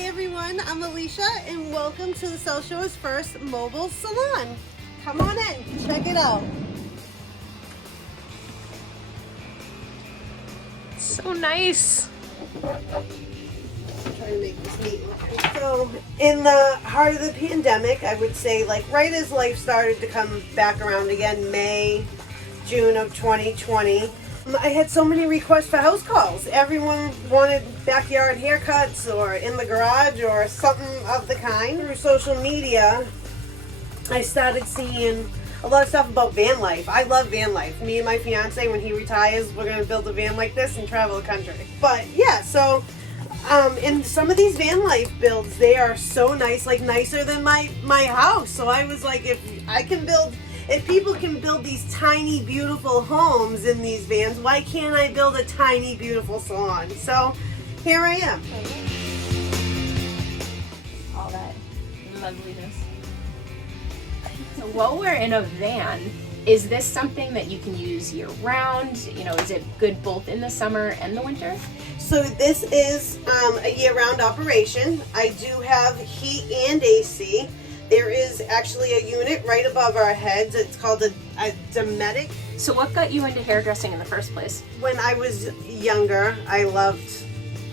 Hi everyone, I'm Alicia and welcome to the South Shore's first mobile salon. Come on in, check it out. So nice. I'm trying to make this neat looking. So in the heart of the pandemic, I would say like right as life started to come back around again, May, June of 2020, I had so many requests for house calls. Everyone wanted backyard haircuts or in the garage or something of the kind. Through social media, I started seeing a lot of stuff about van life. I love van life. Me and my fiance, when he retires, we're going to build a van like this and travel the country. But yeah, so in some of these van life builds, they are so nice, like nicer than my house. So I was like, if people can build these tiny, beautiful homes in these vans, why can't I build a tiny, beautiful salon? So here I am. All that loveliness. So while we're in a van, is this something that you can use year round? You know, is it good both in the summer and the winter? So this is a year-round operation. I do have heat and AC. There is actually a unit right above our heads. It's called a dometic. So what got you into hairdressing in the first place? When I was younger, I loved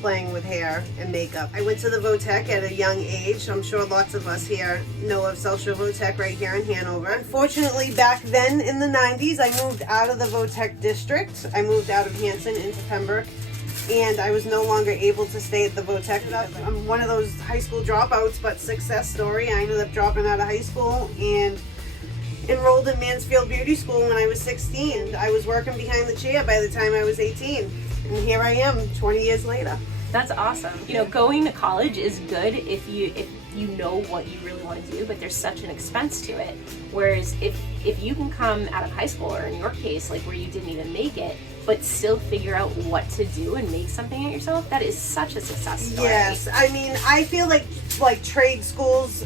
playing with hair and makeup. I went to the Votech at a young age. I'm sure lots of us here know of South Shore Votech right here in Hanover. Unfortunately, back then in the 90s, I moved out of the Votech district. I moved out of Hanson into Pembroke, and I was no longer able to stay at the Votech. I'm one of those high school dropouts, but success story. I ended up dropping out of high school and enrolled in Mansfield Beauty School when I was 16. I was working behind the chair by the time I was 18. And here I am 20 years later. That's awesome. You know, going to college is good if you know what you really want to do, but there's such an expense to it. Whereas if you can come out of high school, or in your case, like where you didn't even make it, but still figure out what to do and make something of yourself, that is such a success story. Yes, I mean, I feel like trade schools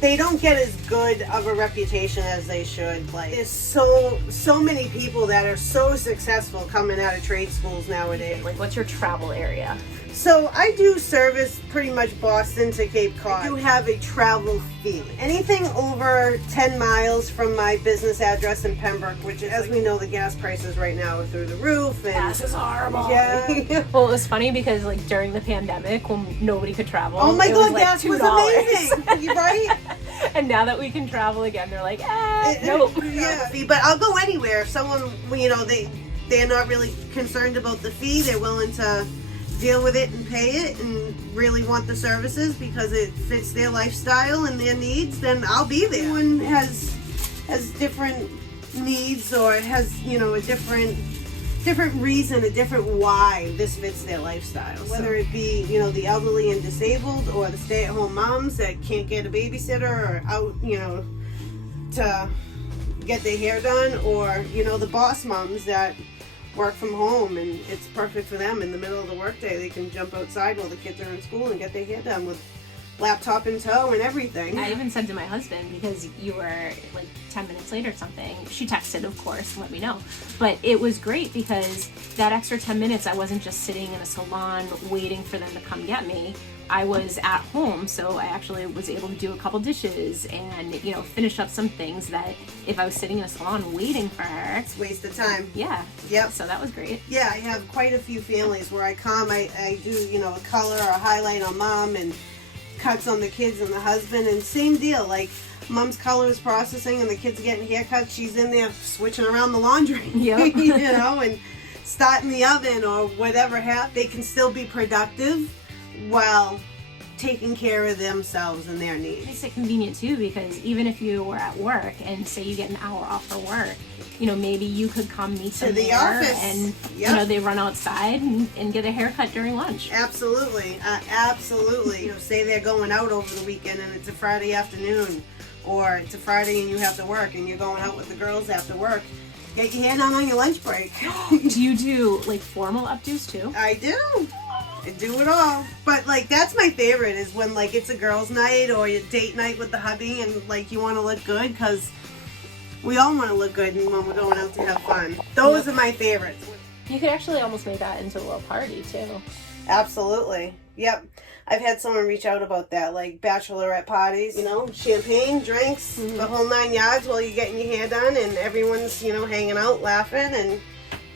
they don't get as good of a reputation as they should. Like, there's so many people that are so successful coming out of trade schools nowadays. Like, what's your travel area? So I do service pretty much Boston to Cape Cod. I do have a travel fee. Anything over 10 miles from my business address in Pembroke, which is, as we know, the gas prices right now are through the roof. And gas is horrible. Yeah. Well, it was funny because like during the pandemic when nobody could travel, oh my God, was gas like was amazing. You're right? And now that we can travel again, they're like, nope. Yeah, but I'll go anywhere. If someone, you know, they're not really concerned about the fee, they're willing to deal with it and pay it and really want the services because it fits their lifestyle and their needs, then I'll be there. Everyone has different needs or has, you know, a different reason, a different why this fits their lifestyle. Whether it be, you know, the elderly and disabled or the stay-at-home moms that can't get a babysitter or out, you know, to get their hair done, or, you know, the boss moms that work from home and it's perfect for them in the middle of the workday. They can jump outside while the kids are in school and get their hair done with laptop in tow and everything. I even said to my husband, because you were like 10 minutes late or something, she texted, of course, and let me know. But it was great because that extra 10 minutes, I wasn't just sitting in a salon waiting for them to come get me. I was at home, so I actually was able to do a couple dishes and, you know, finish up some things that if I was sitting in a salon waiting for her, It's a waste of time. yeah. Yep. So that was great. Yeah, I have quite a few families where I come, I do, you know, a color or a highlight on mom and cuts on the kids and the husband, and same deal, like mom's color is processing and the kids getting haircuts, she's in there switching around the laundry. Yep. You know, and starting the oven or whatever they can still be productive while taking care of themselves and their needs. It makes it convenient too, because even if you were at work and say you get an hour off for work, you know, maybe you could come meet them to the there office. and Yep. you know, they run outside and get a haircut during lunch. Absolutely, absolutely. You know, say they're going out over the weekend and it's a Friday afternoon, or it's a Friday and you have to work and you're going out with the girls after work. Get your hair done on your lunch break. Do you do like formal updos too? I do. I do it all. But like, that's my favorite, is when like it's a girls' night or a date night with the hubby and like you want to look good, because we all want to look good when we're going out to have fun. Those are my favorites. You could actually almost make that into a little party too. Absolutely. Yep. I've had someone reach out about that, like bachelorette parties, champagne, drinks, the whole 9 yards while you're getting your hair done, and everyone's, hanging out, laughing, and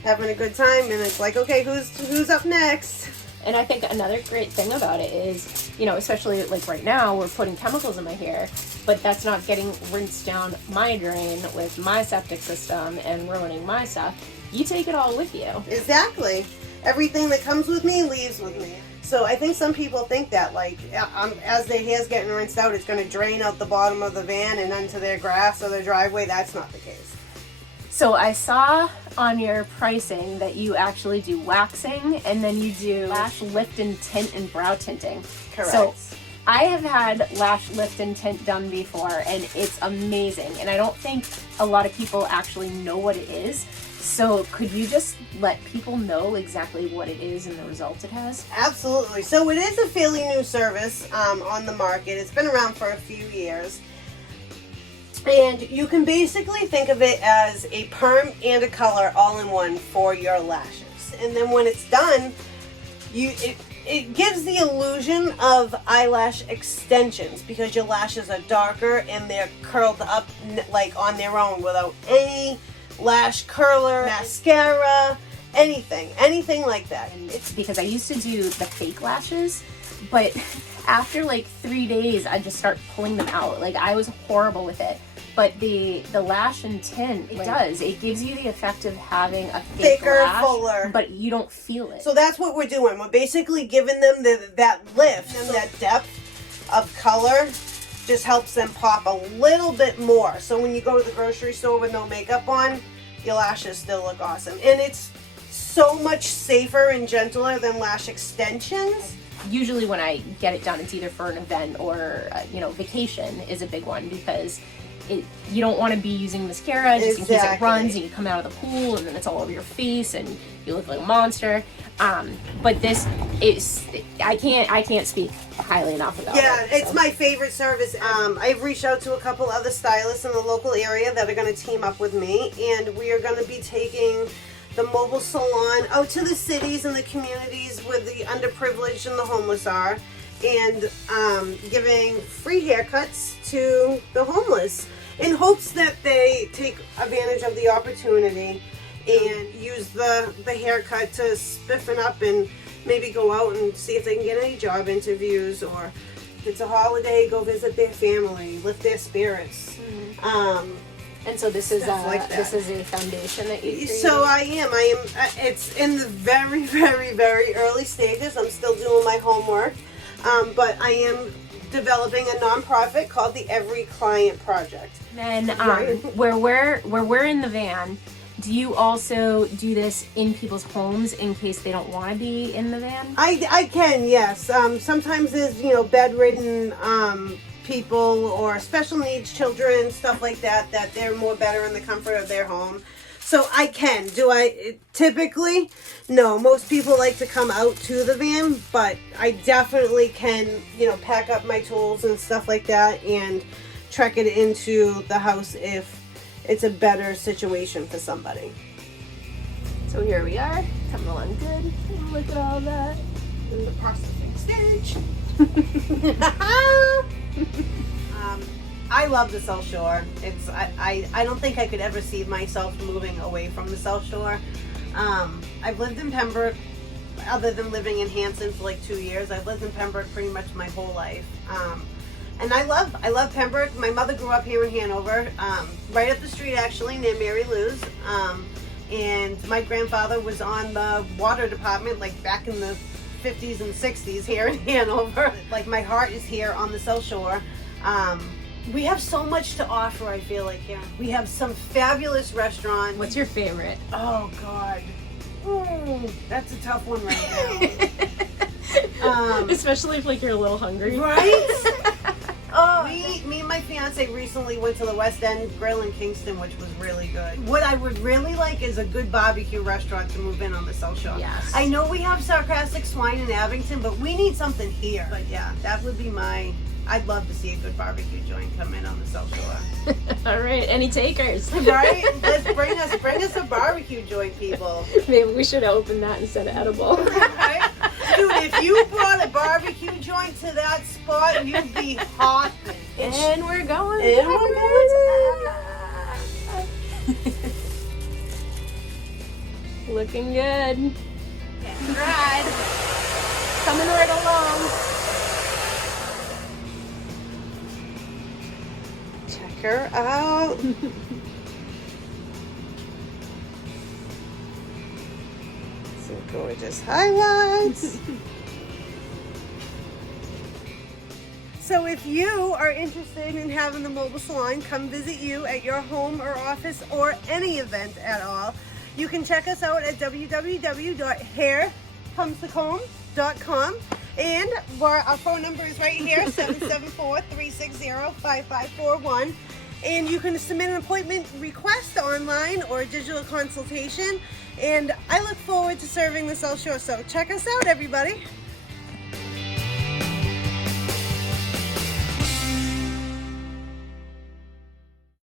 having a good time, and it's like, okay, who's up next? And I think another great thing about it is, especially like right now, we're putting chemicals in my hair, but that's not getting rinsed down my drain with my septic system and ruining my stuff. You take it all with you. Exactly. Everything that comes with me leaves with me. So I think some people think that, like, as their hair's getting rinsed out, it's going to drain out the bottom of the van and onto their grass or their driveway. That's not the case. So I saw on your pricing that you actually do waxing, and then you do lash lift and tint and brow tinting. Correct. So I have had lash lift and tint done before, and it's amazing. And I don't think a lot of people actually know what it is. So could you just let people know exactly what it is and the results it has? Absolutely. So it is a fairly new service on the market. It's been around for a few years. And you can basically think of it as a perm and a color all in one for your lashes. And then when it's done, it gives the illusion of eyelash extensions because your lashes are darker and they're curled up like on their own without any lash curler, mascara, anything like that. It's because I used to do the fake lashes, but after like 3 days, I just start pulling them out. Like, I was horrible with it. But the lash and tint, it gives you the effect of having a fake thicker, lash, fuller, but you don't feel it. So that's what we're doing. We're basically giving them that lift and that depth of color. Just helps them pop a little bit more. So when you go to the grocery store with no makeup on, your lashes still look awesome. And it's so much safer and gentler than lash extensions. Usually when I get it done, it's either for an event or, vacation is a big one because you don't want to be using mascara just in case it runs and you come out of the pool and then it's all over your face and you look like a monster. But this is, I can't speak highly enough about it. Yeah, it's my favorite service. I've reached out to a couple other stylists in the local area that are going to team up with me, and we are going to be taking the mobile salon out to the cities and the communities where the underprivileged and the homeless are, and giving free haircuts to the homeless in hopes that they take advantage of the opportunity and use the haircut to spiffen up and maybe go out and see if they can get any job interviews, or if it's a holiday, go visit their family, lift their spirits. And so this is this is a foundation that you created? So I am. It's in the very, very, very early stages. I'm still doing my homework, but I am developing a nonprofit called the Every Client Project. Then where we're in the van, do you also do this in people's homes in case they don't want to be in the van? I can, yes. Sometimes there's bedridden people or special needs children, stuff like that they're more better in the comfort of their home. So I can. Do I typically? No, most people like to come out to the van, but I definitely can, pack up my tools and stuff like that and trek it into the house if it's a better situation for somebody. So here we are, coming along good. Look at all that. In the processing stage. I love the South Shore. I don't think I could ever see myself moving away from the South Shore. I've lived in Pembroke, other than living in Hanson for like 2 years. I've lived in Pembroke pretty much my whole life. And I love Pembroke. My mother grew up here in Hanover, right up the street actually, near Mary Lou's. And my grandfather was on the water department like back in the 50s and 60s here in Hanover. Like, my heart is here on the South Shore. We have so much to offer, I feel like, here. We have some fabulous restaurants. What's your favorite? Oh, God. That's a tough one right now. Especially if, like, you're a little hungry. Right? Oh, me and my fiance recently went to the West End Grill in Kingston, which was really good. What I would really like is a good barbecue restaurant to move in on the South Shore. Yes. I know we have Sarcastic Swine in Abington, but we need something here. But yeah, that would be my I'd love to see a good barbecue joint come in on the South Shore. All right, any takers? Right? Let's bring us a barbecue joint, people. Maybe we should open that instead of edible. Right? Dude, if you brought a barbecue joint to that spot, you'd be hot. And we're going. And we're going. Looking good. Getting dried. Coming right along. Check her out. Some gorgeous highlights. So if you are interested in having the mobile salon come visit you at your home or office or any event at all, you can check us out at www.haircomestocomb.com, and our phone number is right here, 774-360-5541. And you can submit an appointment request online or a digital consultation. And I look forward to serving the South Shore. So check us out, everybody.